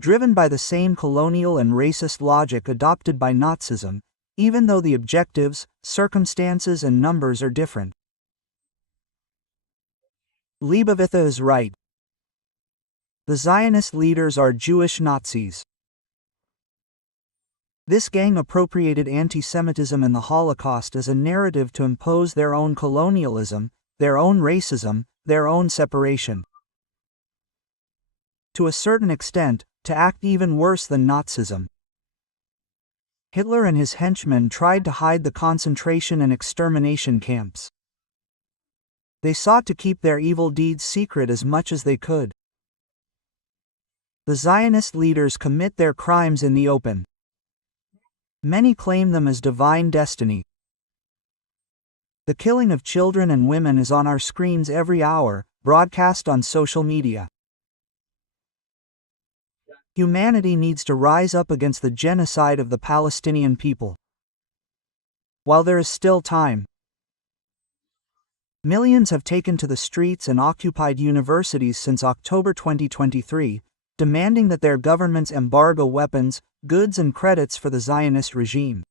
driven by the same colonial and racist logic adopted by Nazism, even though the objectives, circumstances, and numbers are different. Leibovitha is right. The Zionist leaders are Jewish Nazis. This gang appropriated anti-Semitism and the Holocaust as a narrative to impose their own colonialism, their own racism, their own separation. To a certain extent, to act even worse than Nazism. Hitler and his henchmen tried to hide the concentration and extermination camps. They sought to keep their evil deeds secret as much as they could. The Zionist leaders commit their crimes in the open. Many claim them as divine destiny. The killing of children and women is on our screens every hour, broadcast on social media. Humanity needs to rise up against the genocide of the Palestinian people. While there is still time. Millions have taken to the streets and occupied universities since October 2023, demanding that their governments embargo weapons, goods and credits for the Zionist regime.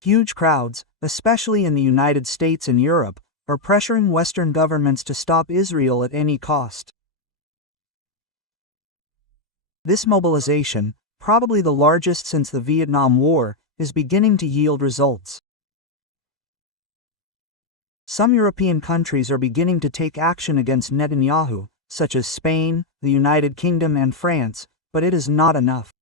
Huge crowds, especially in the United States and Europe, are pressuring Western governments to stop Israel at any cost. This mobilization, probably the largest since the Vietnam War, is beginning to yield results. Some European countries are beginning to take action against Netanyahu, such as Spain, the United Kingdom and France, but it is not enough.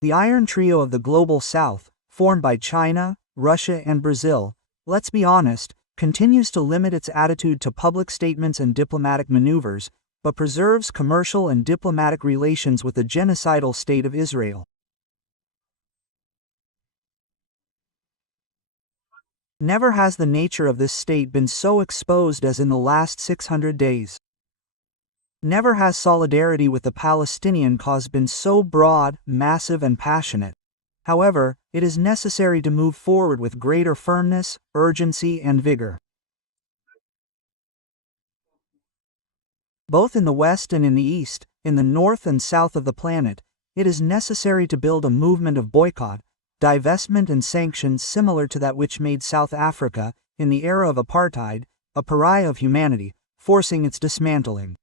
The Iron Trio of the Global South, formed by China, Russia and Brazil, let's be honest, continues to limit its attitude to public statements and diplomatic maneuvers, but preserves commercial and diplomatic relations with the genocidal state of Israel. Never has the nature of this state been so exposed as in the last 600 days. Never has solidarity with the Palestinian cause been so broad, massive and passionate. However, it is necessary to move forward with greater firmness, urgency and vigor. Both in the West and in the East, in the North and South of the planet, it is necessary to build a movement of boycott, divestment and sanctions similar to that which made South Africa, in the era of apartheid, a pariah of humanity, forcing its dismantling.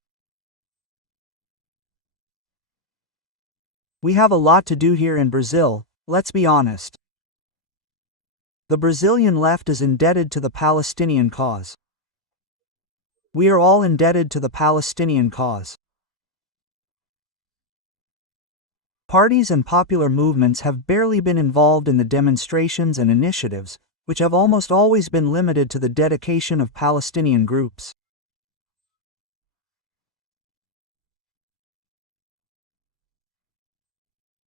We have a lot to do here in Brazil, let's be honest. The Brazilian left is indebted to the Palestinian cause. We are all indebted to the Palestinian cause. Parties and popular movements have barely been involved in the demonstrations and initiatives, which have almost always been limited to the dedication of Palestinian groups.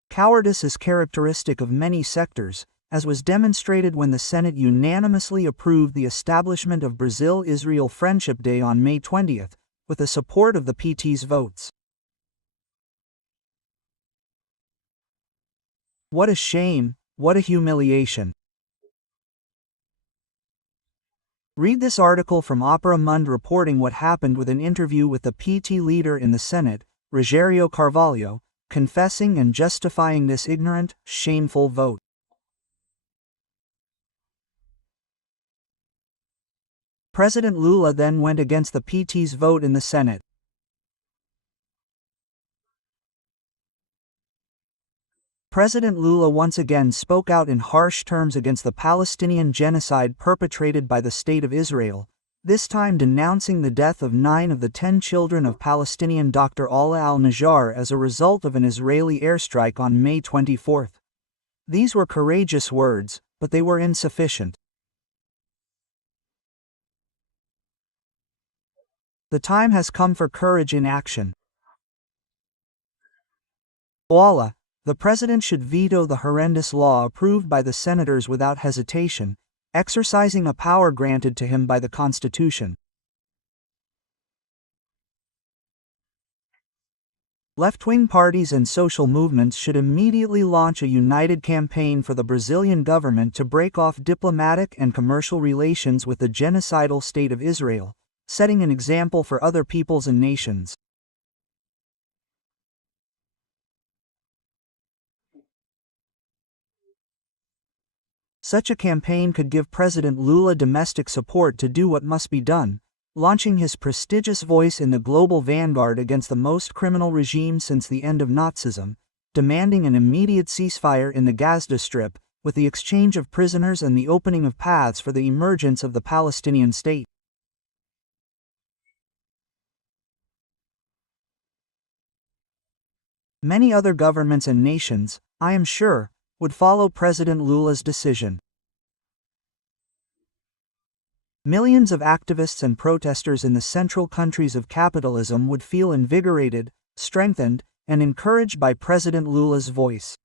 Cowardice is characteristic of many sectors, as was demonstrated when the Senate unanimously approved the establishment of Brazil-Israel Friendship Day on May 20th, with the support of the PT's votes. What a shame, what a humiliation. Read this article from Opera Mundi reporting what happened with an interview with the PT leader in the Senate, Rogério Carvalho, confessing and justifying this ignorant, shameful vote. President Lula then went against the PT's vote in the Senate. President Lula once again spoke out in harsh terms against the Palestinian genocide perpetrated by the State of Israel, this time denouncing the death of 9 of the 10 children of Palestinian Dr. Ala al-Najjar as a result of an Israeli airstrike on May 24. These were courageous words, but they were insufficient. The time has come for courage in action. Allah, the President should veto the horrendous law approved by the senators without hesitation, exercising a power granted to him by the Constitution. Left-wing parties and social movements should immediately launch a united campaign for the Brazilian government to break off diplomatic and commercial relations with the genocidal state of Israel, setting an example for other peoples and nations. Such a campaign could give President Lula domestic support to do what must be done, launching his prestigious voice in the global vanguard against the most criminal regime since the end of Nazism, demanding an immediate ceasefire in the Gaza Strip, with the exchange of prisoners and the opening of paths for the emergence of the Palestinian state. Many other governments and nations, I am sure, would follow President Lula's decision. Millions of activists and protesters in the central countries of capitalism would feel invigorated, strengthened, and encouraged by President Lula's voice.